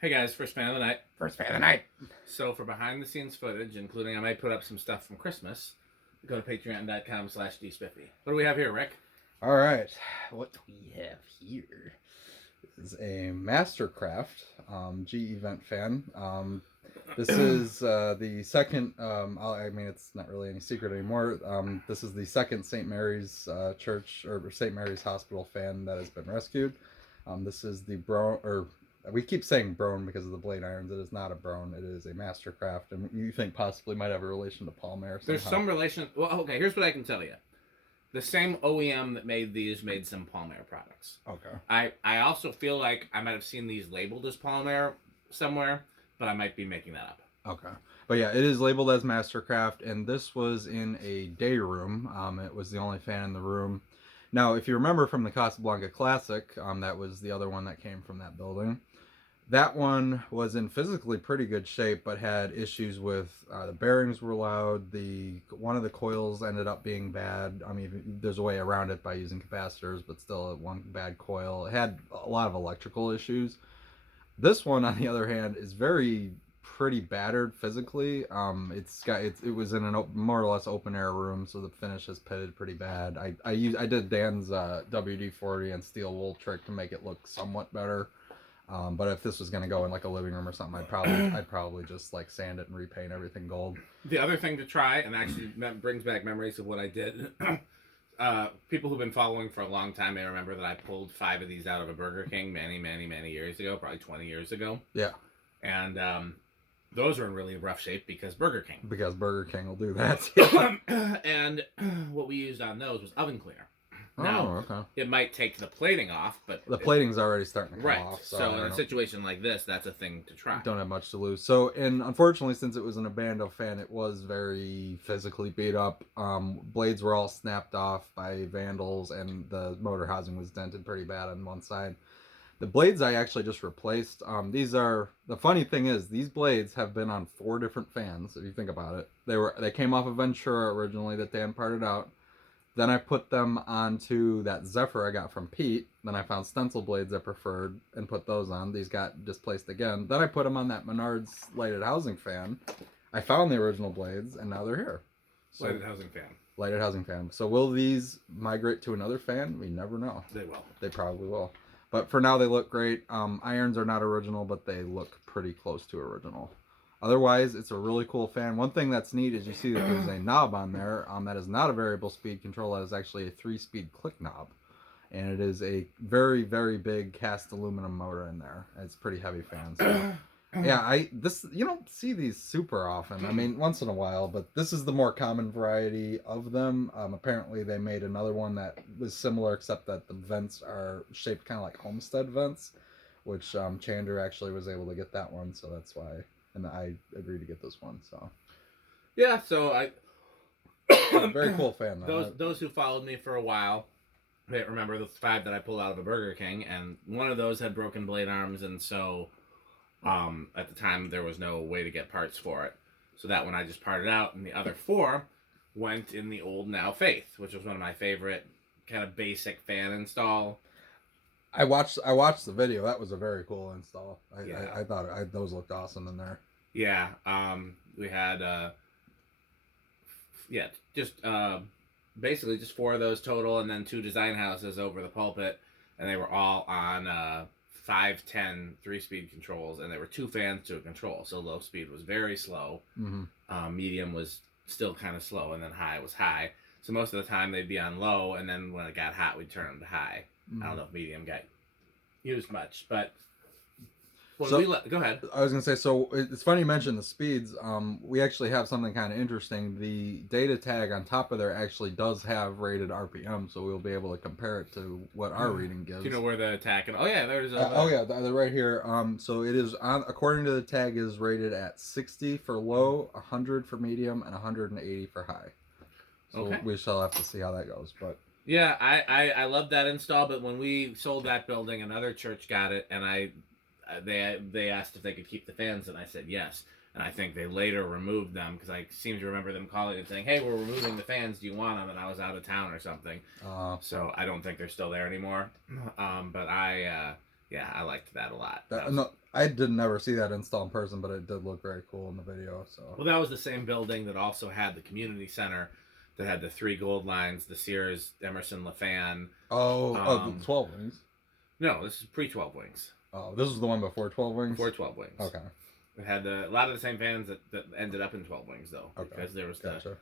Hey guys, first fan of the night. First fan of the night. So for behind the scenes footage, including I might put up some stuff from Christmas, go to patreon.com/dspiffy. What do we have here, Rick? All right, what we have here is a Mastercraft G event fan. This is the second. I mean, it's not really any secret anymore. This is the second St. Mary's Church or St. Mary's Hospital fan that has been rescued. This is the Brown, or we keep saying Brown because of the blade irons. It is not a Brown. It is a Mastercraft, and you think possibly might have a relation to Palmer. There's some relation. Well, okay. Here's what I can tell you. The same OEM that made these made some Palmer products. Okay. I also feel like I might have seen these labeled as Palmer somewhere, but I might be making that up. Okay. But yeah, it is labeled as Mastercraft, and this was in a day room. It was the only fan in the room. Now, if you remember from the Casablanca Classic, that was the other one that came from that building. That one was in physically pretty good shape, but had issues with the bearings were loud. One of the coils ended up being bad. I mean, there's a way around it by using capacitors, but still one bad coil. It had a lot of electrical issues. This one, on the other hand, is pretty battered physically. It was in a more or less open air room, so the finish is pitted pretty bad. I did Dan's WD-40 and steel wool trick to make it look somewhat better. But if this was gonna go in like a living room or something, I'd probably just like sand it and repaint everything gold. The other thing to try, and actually brings back memories of what I did. People who've been following for a long time may remember that I pulled 5 of these out of a Burger King many years ago, probably 20 years ago. Yeah. And those are in really rough shape because Burger King. Because Burger King will do that. And what we used on those was oven cleaner. Oh, now, okay. It might take the plating off, but the plating's already starting to come right. off. So in a situation like this, that's a thing to try. Don't have much to lose. So, and unfortunately, since it was an Abando fan, it was very physically beat up. Blades were all snapped off by vandals, and the motor housing was dented pretty bad on one side. The blades I actually just replaced. The funny thing is, these blades have been on 4 different fans. If you think about it, they came off of Ventura originally that Dan parted out. Then I put them onto that Zephyr I got from Pete. Then I found stencil blades I preferred and put those on. These got displaced again. Then I put them on that Menards lighted housing fan. I found the original blades, and now they're here. So, lighted housing fan. Lighted housing fan. So will these migrate to another fan? We never know. They will. They probably will. But for now, they look great. Irons are not original, but they look pretty close to original. Otherwise, it's a really cool fan. One thing that's neat is you see that there's a knob on there that is not a variable speed control. That is actually a 3-speed click knob. And it is a very, very big cast aluminum motor in there. It's a pretty heavy fan. So, yeah, you don't see these super often. I mean, once in a while, but this is the more common variety of them. Apparently, they made another one that was similar, except that the vents are shaped kind of like Homestead vents, which Chandler actually was able to get that one, so that's why. And I agreed to get this one, so. Yeah, so very cool fan, though. Those who followed me for a while may remember the 5 that I pulled out of a Burger King, and one of those had broken blade arms, and so at the time there was no way to get parts for it. So that one I just parted out, and the other 4 went in the old Now Faith, which was one of my favorite kind of basic fan install. I watched the video. That was a very cool install. I thought those looked awesome in there. Yeah. We had just basically just 4 of those total, and then 2 design houses over the pulpit, and they were all on 510 3-speed controls, and there were 2 fans to a control. So low speed was very slow. Mm-hmm. Medium was still kind of slow, and then high was high. So most of the time they'd be on low, and then when it got hot, we'd turn them to high. I don't know if medium got used much, but go ahead. I was gonna say, so it's funny you mentioned the speeds. We actually have something kind of interesting. The data tag on top of there actually does have rated RPM, so we'll be able to compare it to what our reading gives. Do you know where the tag? Oh yeah, there's. They're right here. So it is according to the tag is rated at 60 for low, 100 for medium, and 180 for high. So okay. We shall have to see how that goes, but. Yeah, I love that install, but when we sold that building, another church got it, and they asked if they could keep the fans, and I said yes. And I think they later removed them, because I seem to remember them calling and saying, hey, we're removing the fans, do you want them? And I was out of town or something. So I don't think they're still there anymore. But I liked that a lot. I did never see that install in person, but it did look very cool in the video. So Well, that was the same building that also had the community center that had the 3 gold lines, the Sears Emerson LaFan. the 12 wings. No, this is pre-12 wings. Oh, this was the one before 12 wings? Before 12 wings. Okay. It had a lot of the same fans that ended up in 12 wings, though. Okay. Because there was Gotcha.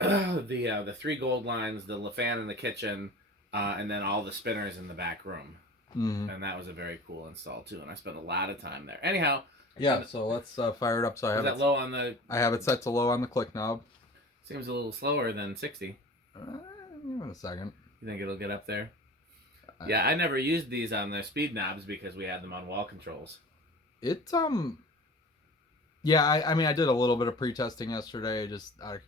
the 3 gold lines, the LaFan in the kitchen, and then all the spinners in the back room. Mm-hmm. And that was a very cool install, too. And I spent a lot of time there. Anyhow. Yeah, so let's fire it up. So I have it low on the... I have it set to low on the click knob. Seems a little slower than 60. Give it a second. You think it'll get up there? Yeah, I never used these on the speed knobs because we had them on wall controls. It yeah, I mean I did a little bit of pre-testing yesterday, just out of,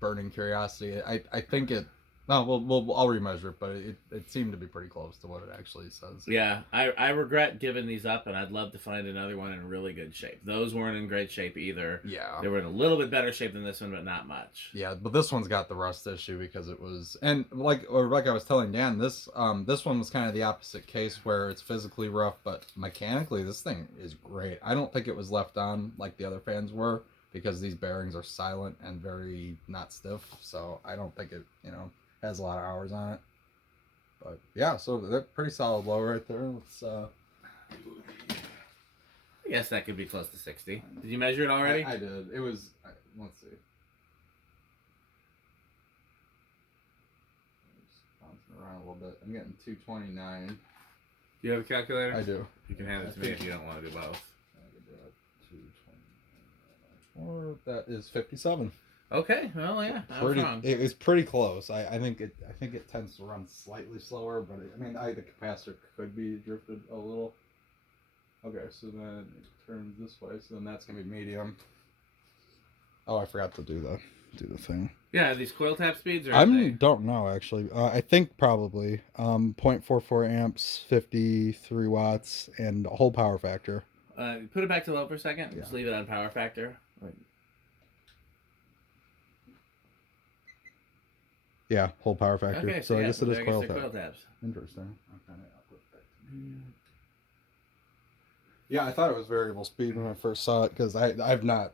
burning curiosity. I think it. No, I'll remeasure it, but it seemed to be pretty close to what it actually says. Yeah, I regret giving these up, and I'd love to find another one in really good shape. Those weren't in great shape either. Yeah, they were in a little bit better shape than this one, but not much. Yeah, but this one's got the rust issue because it was, and like I was telling Dan, this one was kind of the opposite case where it's physically rough, but mechanically this thing is great. I don't think it was left on like the other fans were because these bearings are silent and very not stiff, so I don't think it has a lot of hours on it. But yeah, so that's pretty solid low right there. Let's I guess that could be close to 60. Did you measure it already? I did. It was, let's see. Just bouncing around a little bit. I'm getting 229. Do you have a calculator? I do. You can hand it to me if you don't want to do both. I could do it. 229. That is 57. Okay, well, yeah, wrong. It was pretty close. I think it tends to run slightly slower, but the capacitor could be drifted a little. Okay, so then it turns this way, so then that's gonna be medium. Oh, I forgot to do the thing. Yeah, are these coil tap speeds? Or don't know actually. I think probably 0.44 amps, 53 watts, and a whole power factor. Put it back to low for a second. Yeah. Just leave it on power factor. Yeah, whole power factor. Okay, so I guess it is coil coil tap. taps. Interesting. Okay, yeah, I thought it was variable speed when I first saw it because I've not.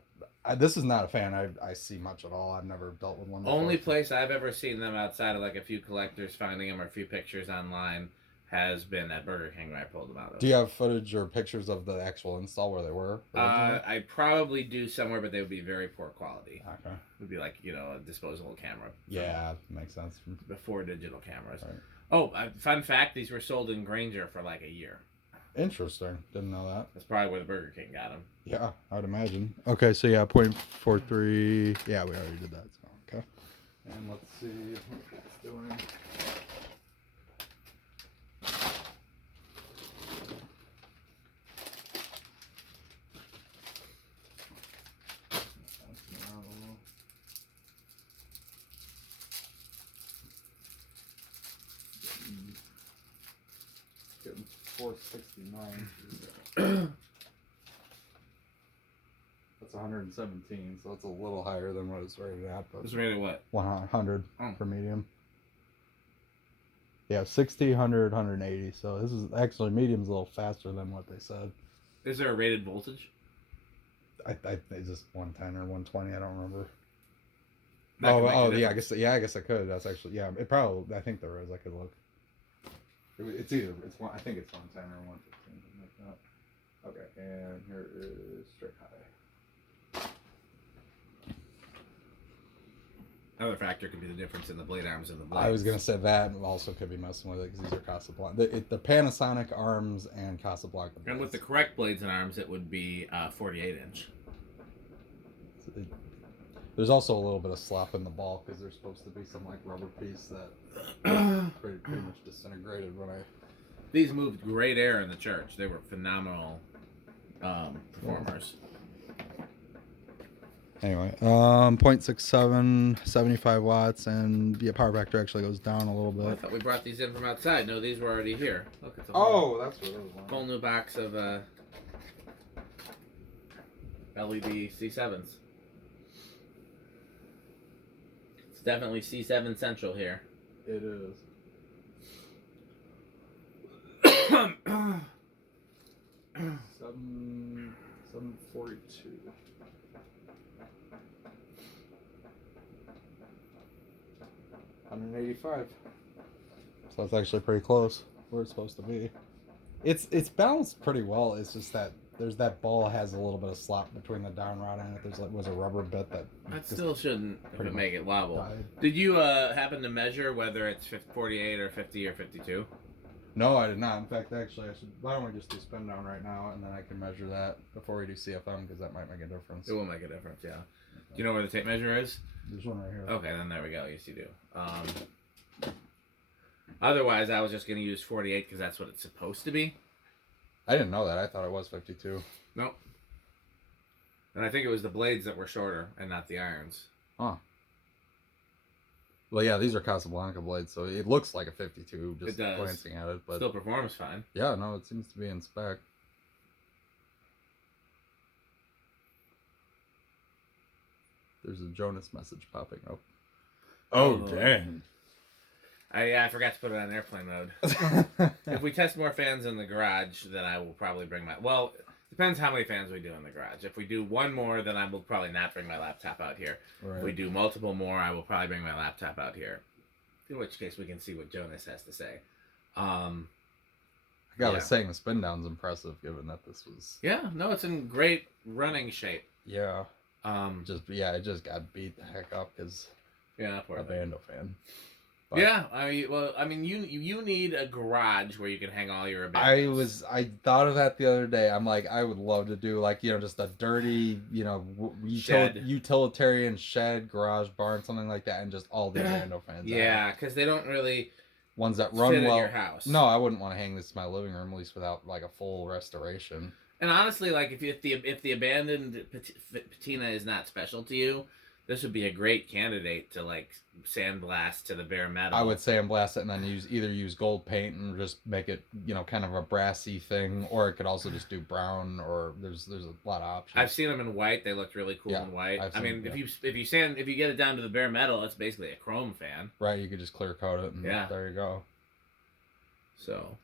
This is not a fan I see much at all. I've never dealt with one before. Only place I've ever seen them outside of like a few collectors finding them or a few pictures online has been at Burger King where I pulled them out of. Do you have footage or pictures of the actual install where they were? I probably do somewhere, but they would be very poor quality. Okay. It would be like, a disposable camera. Yeah, makes sense. Before digital cameras. Right. Oh, fun fact, these were sold in Granger for like a year. Interesting. Didn't know that. That's probably where the Burger King got them. Yeah, I'd imagine. Okay, so yeah, 0.43. Yeah, we already did that. So okay. And let's see what it's doing. Getting 469. That's 117, so it's a little higher than what it's rated at. But It's rated what? 100 for medium. Yeah, 60, 100, 180. So this is actually medium's a little faster than what they said. Is there a rated voltage? I it's just 110 or 120. I don't remember. That could make a yeah. I difference. guess I could. That's actually it probably. I think there is. I could look. It's either I think it's 110 or 115, something like that. Okay, and here is straight high. Another factor could be the difference in the blade arms and the blades. I was gonna say that also could be messing with it because these are Casablanca. The Panasonic arms and Casablanca blades. And with the correct blades and arms, it would be 48-inch. There's also a little bit of slop in the ball because there's supposed to be some like rubber piece that pretty much disintegrated when I. These moved great air in the church. They were phenomenal performers. Anyway, 0.67, 75 watts, and power factor actually goes down a little bit. Well, I thought we brought these in from outside. No, these were already here. Look, it's a that's what it was. whole new box of LED C7s. It's definitely C7 Central here. It is. 742. $185. So that's actually pretty close where it's supposed to be. It's balanced pretty well. It's just that there's that ball has a little bit of slop between the down rod and it. Was a rubber bit that still shouldn't make it wobble. Died. Did you happen to measure whether it's 48 or 50 or 52? No, I did not. In fact, actually, why don't we just do spin down right now, and then I can measure that before we do CFM, because that might make a difference. It will make a difference, yeah. Do you know where the tape measure is? There's one right here. Okay, then there we go. Yes, you do. Otherwise, I was just going to use 48 because that's what it's supposed to be. I didn't know that. I thought it was 52. Nope. And I think it was the blades that were shorter and not the irons. Huh. Well, yeah, these are Casablanca blades, so it looks like a 52 just glancing at it. But still performs fine. Yeah, no, it seems to be in spec. There's a Jonas message popping up. Oh, dang. I forgot to put it on airplane mode. If we test more fans in the garage, then I will probably bring my... Well, depends how many fans we do in the garage. If we do one more, then I will probably not bring my laptop out here. Right. If we do multiple more, I will probably bring my laptop out here. In which case, we can see what Jonas has to say. I was saying the spin down's impressive, given that this was... Yeah, no, it's in great running shape. Yeah. It just got beat the heck up because a Bando fan. But yeah, you need a garage where you can hang all your abandons. I thought of that the other day. I'm like, I would love to do just a dirty, utilitarian shed, garage, barn, something like that, and just all the Bando fans. Yeah, because they don't really ones that run fit well. In your house. No, I wouldn't want to hang this in my living room, at least without like a full restoration. And honestly, like if the abandoned patina is not special to you, this would be a great candidate to like sandblast to the bare metal. I would sandblast it and then use gold paint and just make it kind of a brassy thing, or it could also just do brown. Or there's a lot of options. I've seen them in white; they look really cool in white. If you get it down to the bare metal, it's basically a chrome fan. Right, you could just clear coat it, and there you go. So.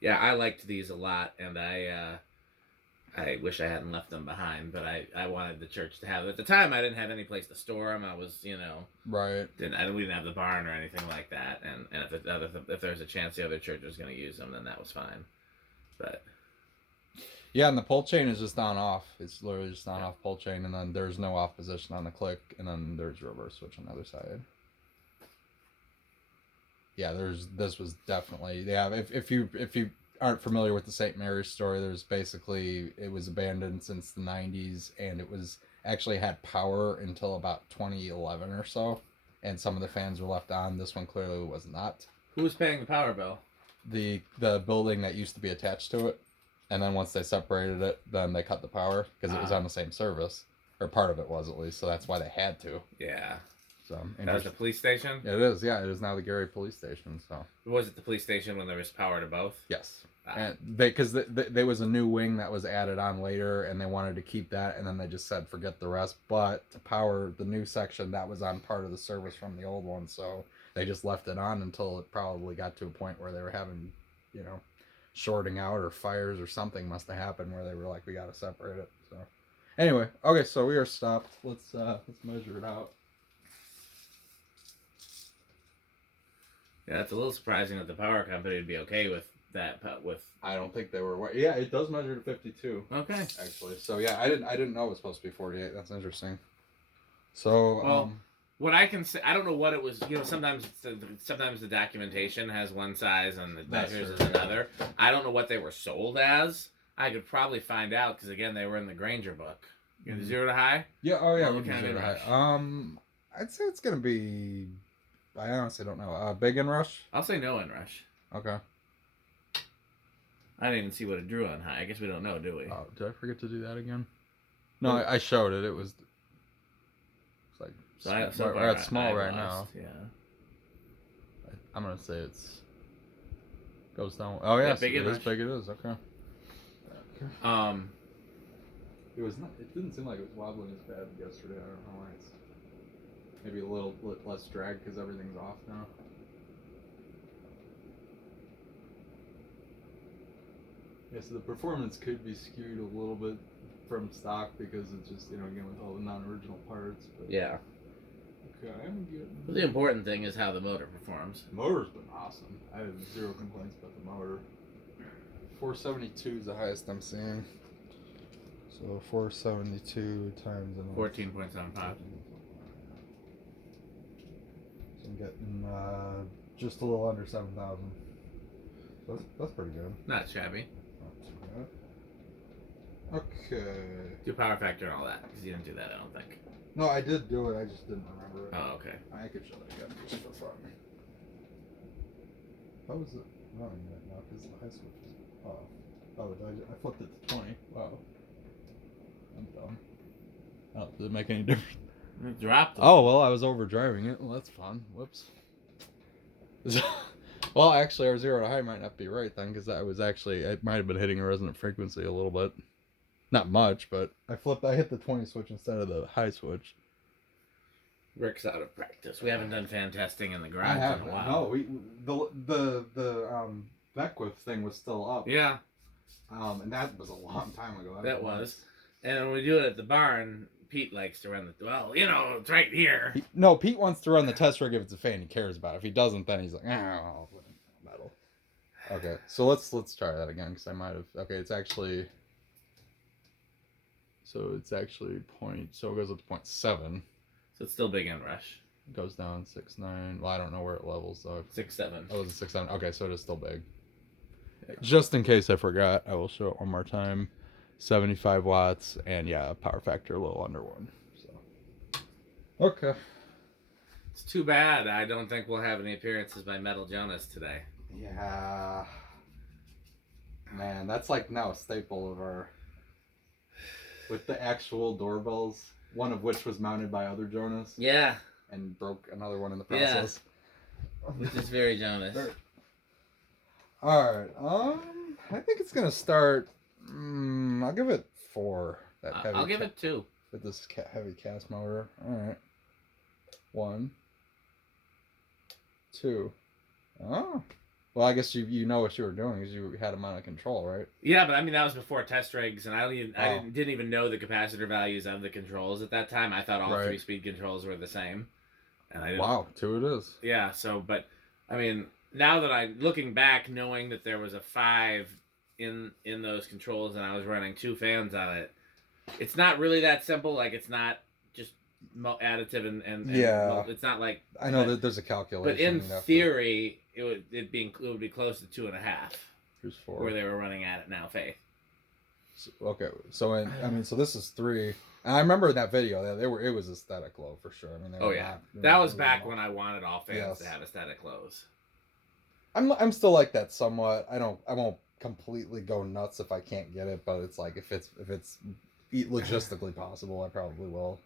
Yeah, I liked these a lot, and I wish I hadn't left them behind, but I wanted the church to have them. At the time, I didn't have any place to store them. I was, right. We didn't have the barn or anything like that, and if there's a chance the other church was going to use them, then that was fine. But yeah, and the pull chain is just on off. It's literally just on off pull chain, and then there's no off position on the click, and then there's a reverse switch on the other side. Yeah, this was definitely if you aren't familiar with the St. Mary's story, it was abandoned since the 90s, and it was actually had power until about 2011 or so, and some of the fans were left on. This one clearly was not. Who was paying the power bill? The building that used to be attached to it, and then once they separated it, then they cut the power because it was on the same service, or part of it was at least, so that's why they had to. Yeah. So that was the police station? It is, yeah. It is now the Gary police station. So was it the police station when there was power to both? Yes. And because there was a new wing that was added on later, and they wanted to keep that, and then they just said forget the rest. But to power the new section, that was on part of the service from the old one, so they just left it on until it probably got to a point where they were having, shorting out or fires or something must have happened where they were like, we got to separate it. So anyway, okay, so we are stopped. Let's measure it out. Yeah, it's a little surprising that the power company would be okay with that. I don't think they were. Yeah, it does measure to 52. Okay. Actually, so yeah, I didn't know it was supposed to be 48. That's interesting. So what I can say, I don't know what it was. Sometimes the documentation has one size and the measures is another. I don't know what they were sold as. I could probably find out because again, they were in the Granger book. Mm-hmm. 0 to high. Yeah. Oh yeah. 0 to high. I'd say it's gonna be. I honestly don't know. Big inrush? I'll say no inrush. Okay. I didn't even see what it drew on high. I guess we don't know, do we? Oh, did I forget to do that again? No, I showed it. It was. It's like we're at small right now. Yeah. I'm gonna say it's goes down. Oh yes, big it is big. It is okay. It was not. It didn't seem like it was wobbling as bad yesterday. I don't know why. It's maybe a little less drag because everything's off now. Yeah, so the performance could be skewed a little bit from stock because it's just, you know, again with all the non-original parts. But Yeah. okay, I'm getting. Well, the important thing is how the motor performs. The motor's been awesome. I have zero complaints about the motor. 472 is the highest I'm seeing. So 472 times 14.75. So I'm getting just a little under 7,000. That's pretty good. Not shabby. Not too bad. Okay. Do power factor and all that, because you didn't do that, I don't think. No, I did do it. I just didn't remember it. Oh, okay. I could show that again just for fun. How was it running right now? Because the high switch is off. Oh, I flipped it to 20. Wow. I'm dumb. Oh, does it make any difference? It dropped. Oh, well, I was overdriving it. Well, that's fun. Whoops. Well, actually, our 0 to high might not be right then, because that was actually, it might have been hitting a resonant frequency a little bit. Not much, but I hit the 20 switch instead of the high switch. Rick's out of practice. We haven't done fan testing in the garage in a while. No, the Beckwith thing was still up. Yeah. And that was a long time ago. That was. And when we do it at the barn, Pete likes to run the, well, you know, it's right here. No, Pete wants to run the test rig if it's a fan he cares about. If he doesn't, then he's like, oh, metal. Okay, so let's try that again, because I might have, okay, it's actually point, so it goes up to 0.7. So it's still big inrush. It goes down 6.9. Well, I don't know where it levels, though. 6.7. Oh, it's a 6.7. Okay, so it is still big. Just in case I forgot, I will show it one more time. 75 watts, and yeah, power factor a little under 1. So. Okay. It's too bad I don't think we'll have any appearances by Metal Jonas today. Yeah. Man, that's like now a staple of our... With the actual doorbells, one of which was mounted by other Jonas. Yeah. And broke another one in the process. Yeah. Which is very Jonas. Alright, I think it's gonna start... I'll give it 4. I'll give it 2. With this heavy cast motor. Alright. 1. 2. Oh. Well, I guess you know what you were doing because you had them on a control, right? Yeah, but I mean that was before test rigs, and I didn't even know the capacitor values of the controls at that time. I thought all 3-speed controls were the same. And I didn't, wow, 2 it is. Yeah. So, but I mean, now that I'm looking back, knowing that there was a 5 in those controls, and I was running 2 fans on it, it's not really that simple. Like it's not just additive and yeah, it's not like I know that there's a calculation. But in theory, it would be close to 2.5. Here's 4. Where they were running at it now, Faith. So, okay, so so this is 3. And I remember in that video it was aesthetic low for sure. I mean, that was back when I wanted all fans to have aesthetic lows. I'm still like that somewhat. I won't completely go nuts if I can't get it, but it's like if it's logistically possible, I probably will.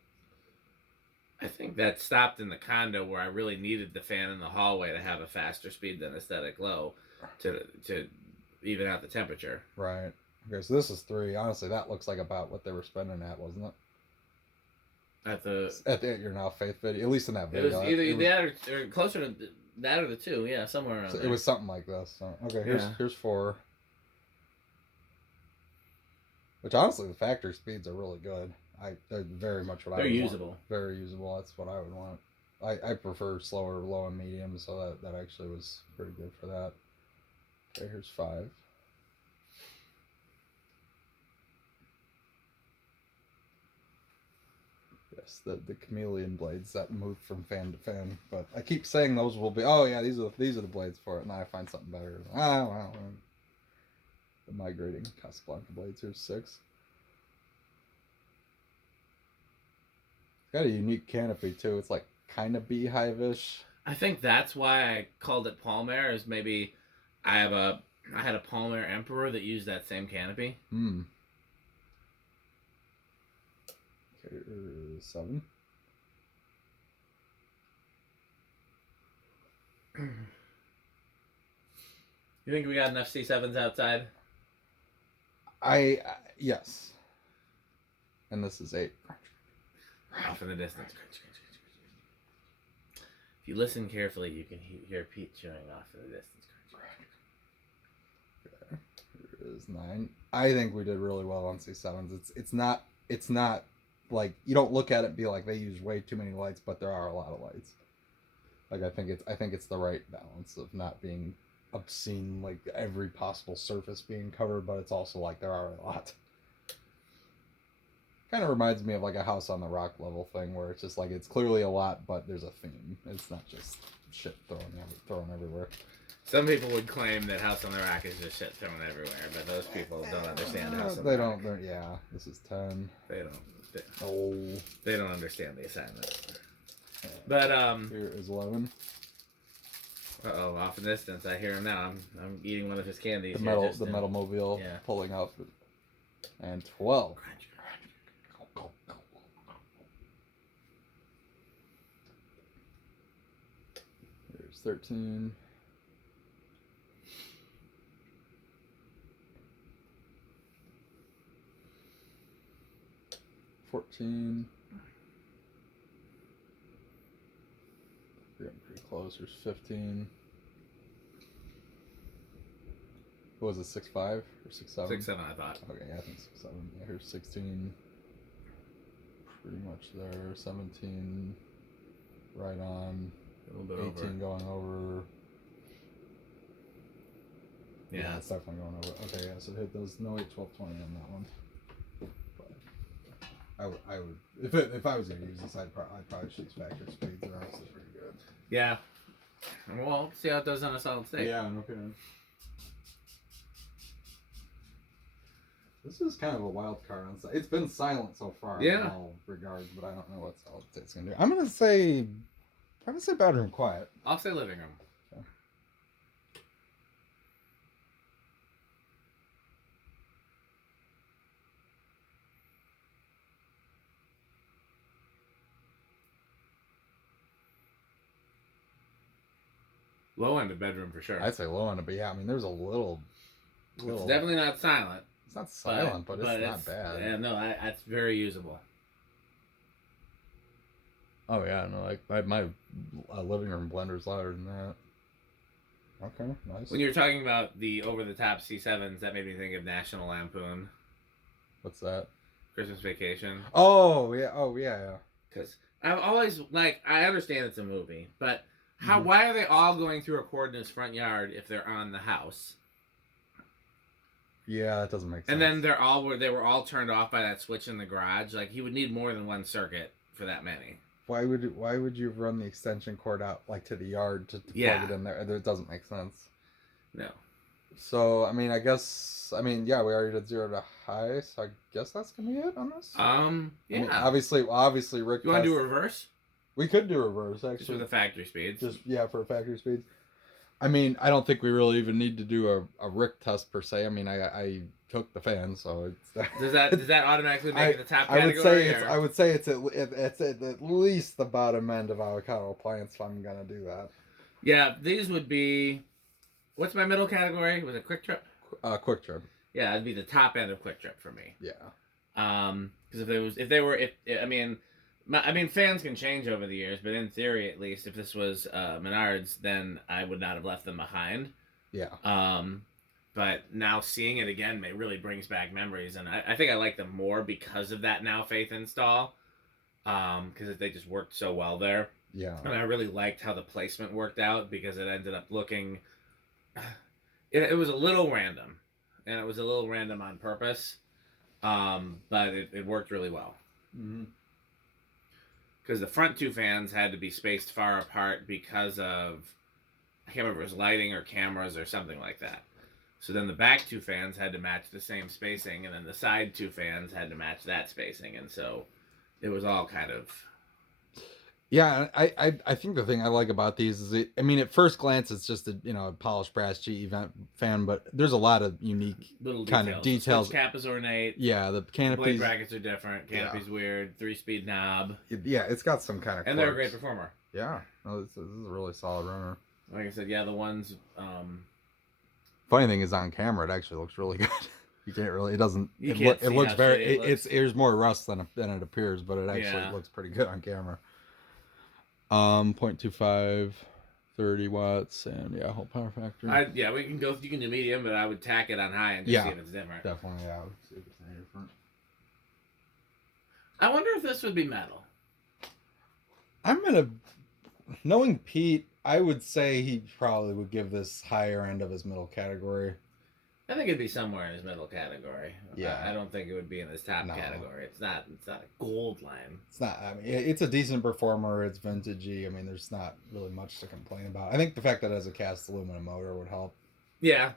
I think that stopped in the condo where I really needed the fan in the hallway to have a faster speed than aesthetic low to even out the temperature. Right. Okay, so this is 3. Honestly, that looks like about what they were spending at, wasn't it? At your Now Faith video, at least in that video. It was either that or closer to that or the 2, yeah, somewhere around there. It was something like this. So, okay, here's 4. Which honestly, the factory speeds are really good. They're very much what I would want. They're usable. Very usable. That's what I would want. I prefer slower, low, and medium, so that actually was pretty good for that. Okay, here's 5. Yes, the chameleon blades that move from fan to fan. But I keep saying those will be. Oh yeah, these are the blades for it. Now I find something better. Wow. The migrating Casablanca blades. Here's 6. Got a unique canopy too. It's like kind of beehive-ish. I think that's why I called it Palmair. Is maybe I had a Palmair Emperor that used that same canopy. Okay, 7. You think we got enough C7s outside? Yes. And this is 8. Off in the distance. If you listen carefully, you can hear Pete chewing off in the distance. Here is 9. I think we did really well on C7s. It's not like you don't look at it and be like they use way too many lights, but there are a lot of lights. Like I think it's the right balance of not being obscene, like every possible surface being covered, but it's also like there are a lot. Kind of reminds me of like a House on the Rock level thing where it's just like it's clearly a lot, but there's a theme. It's not just shit thrown everywhere. Some people would claim that House on the Rock is just shit thrown everywhere, but those people don't understand House on the Rock. Yeah, this is 10. They don't. Oh. They don't understand the assignment. But here is 11. Uh-oh, off in the distance, I hear him now. I'm eating one of his candies. The metal mobile pulling up. And 12. Here's 13. 14. We're getting pretty close. Here's 15. What was it, 6.5 or 6.7? 6.7, I thought. Okay, yeah, I think 6.7. Yeah, here's 16. Pretty much there. 17. Right on. A little bit 18 over. going over. Yeah, it's definitely going over. Okay, yeah, so hit those. No, 8, 12, 20 on that one. But I would if I was gonna use this, I'd probably choose factory speeds. They're honestly pretty good. Yeah. Well, see how it does on a solid state. Yeah, no kidding. This is kind of a wild card. It's been silent so far in all regards, but I don't know what solid state's gonna do. I'm gonna say bedroom quiet. I'll say living room. Okay. Low end of bedroom for sure. I'd say low end, but yeah, I mean, there's a little. It's definitely not silent. It's not silent, but it's not bad. Yeah, no, that's very usable. Oh yeah, no, my living room blender's louder than that. Okay, nice. When you were talking about the over-the-top C7s, that made me think of National Lampoon. What's that? Christmas Vacation. Oh yeah. Because I've always I understand it's a movie, but why are they all going through a cord in his front yard if they're on the house? Yeah, that doesn't make sense. And then they were all turned off by that switch in the garage. Like he would need more than one circuit for that many. Why would you run the extension cord out like to the yard to plug it in there? It doesn't make sense. No. So I mean, we already did 0 to high, so I guess that's gonna be it on this. Yeah. I mean, obviously, Rick. You want to do reverse? We could do reverse actually. Just for the factory speeds. For factory speeds. I mean, I don't think we really even need to do a Rick test per se. I mean, I took the fan, so it's. Does that automatically make it the top category? I would say it's at least the bottom end of avocado appliance if I'm gonna do that. Yeah, these would be. What's my middle category? Was it Quick Trip? Quick Trip. Yeah, it'd be the top end of Quick Trip for me. Yeah. Because I mean, fans can change over the years, but in theory, at least, if this was Menards, then I would not have left them behind. Yeah. But now seeing it again really brings back memories, and I think I like them more because of that Now Faith install, because they just worked so well there. Yeah. And I really liked how the placement worked out because it ended up looking. It was a little random, and it was a little random on purpose, but it worked really well. Mm-hmm. Because the front two fans had to be spaced far apart because of, I can't remember if it was lighting or cameras or something like that. So then the back two fans had to match the same spacing, and then the side two fans had to match that spacing, and so it was all kind of... Yeah, I think the thing I like about these is, at first glance, it's just a polished brass G event fan, but there's a lot of unique little kind of details. The switch cap is ornate. Yeah, the canopies. Blade brackets are different. Canopy's weird. 3-speed knob. Yeah, it's got some kind of And they're a great performer. Yeah, no, this is a really solid runner. Like I said, yeah, the ones... Funny thing is, on camera, it actually looks really good. You can't really... It doesn't... You it can't looks see very... how shitty it looks. There's more rust than it appears, but it actually looks pretty good on camera. 0.25, 30 watts, and yeah, whole power factor. Yeah, we can go. You can do medium, but I would tack it on high and just see if it's different. Definitely, yeah. See if it's any different. I wonder if this would be metal. Knowing Pete, I would say he probably would give this higher end of his middle category. I think it'd be somewhere in his middle category. Yeah. I don't think it would be in his top category. It's not a gold line. It's not. I mean, it's a decent performer. It's vintagey. I mean, there's not really much to complain about. I think the fact that it has a cast aluminum motor would help. Yeah.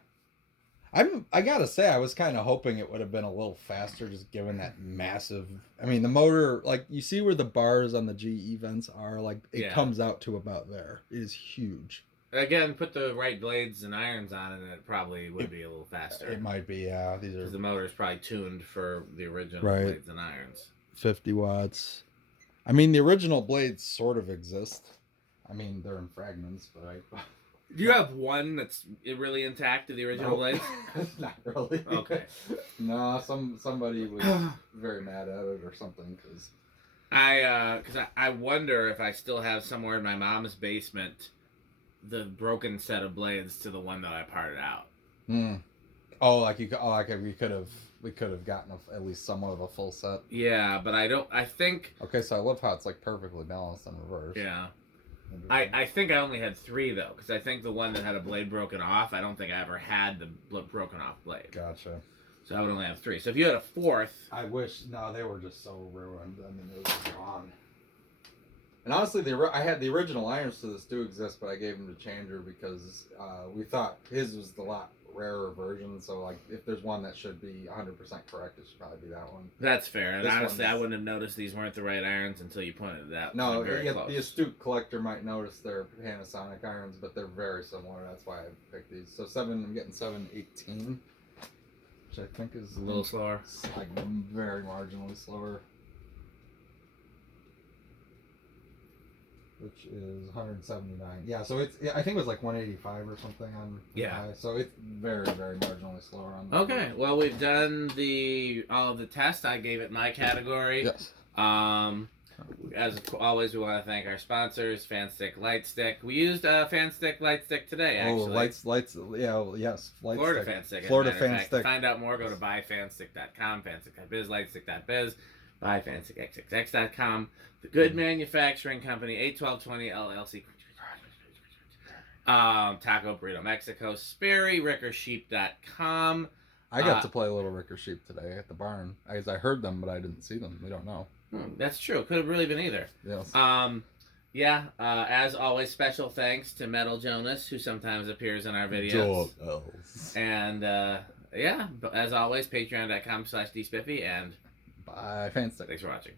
I gotta say, I was kind of hoping it would have been a little faster, just given that massive. I mean, the motor, like you see where the bars on the GE vents are, like it comes out to about there. It is huge. Again, put the right blades and irons on it, and it probably would be a little faster. It might be, yeah. These are the motor's probably tuned for the original blades and irons. 50 watts. I mean, the original blades sort of exist. I mean, they're in fragments, but Do you have one that's really intact to the original blades? Not really. Okay. No, somebody was very mad at it or something because I wonder if I still have somewhere in my mom's basement the broken set of blades to the one that I parted out. Oh, like we could have gotten at least somewhat of a full set. Yeah, but I think. Okay, so I love how it's like perfectly balanced in reverse. Yeah. I think I only had 3 though, because I think the one that had a blade broken off, I don't think I ever had the broken off blade. Gotcha. So I would only have 3. So if you had a 4th, I wish. No, they were just so ruined. I mean, they were gone. And honestly, I had the original irons to this do exist, but I gave them to Changer because we thought his was the lot rarer version. So like, if there's one that should be 100% correct, it should probably be that one. That's fair. And honestly, I wouldn't have noticed these weren't the right irons until you pointed it out. No, the astute collector might notice they're Panasonic irons, but they're very similar. That's why I picked these. So I'm getting 718, which I think is a little slower. Like very marginally slower. Which is 179. Yeah, so I think it was like 185 or something on high. So it's very, very marginally slower on the Okay, well, we've done all of the tests. I gave it my category. Yes. As always, we want to thank our sponsors, Fanstick Lightstick. We used Fanstick Lightstick today, actually. Florida Fanstick. Florida Fanstick. To find out more, go to buyfanstick.com, fanstick.biz, lightstick.biz, buyfanstickxxx.com. The Good Manufacturing Company, 81220 LLC. Taco Burrito Mexico, Sperry, RickerSheep.com. I got to play a little Ricker Sheep today at the barn. I heard them, but I didn't see them. We don't know. That's true. Could have really been either. Yes. As always, special thanks to Metal Jonas, who sometimes appears in our videos. And, as always, patreon.com/dspiffy, and bye, Fanstick. Thanks for watching.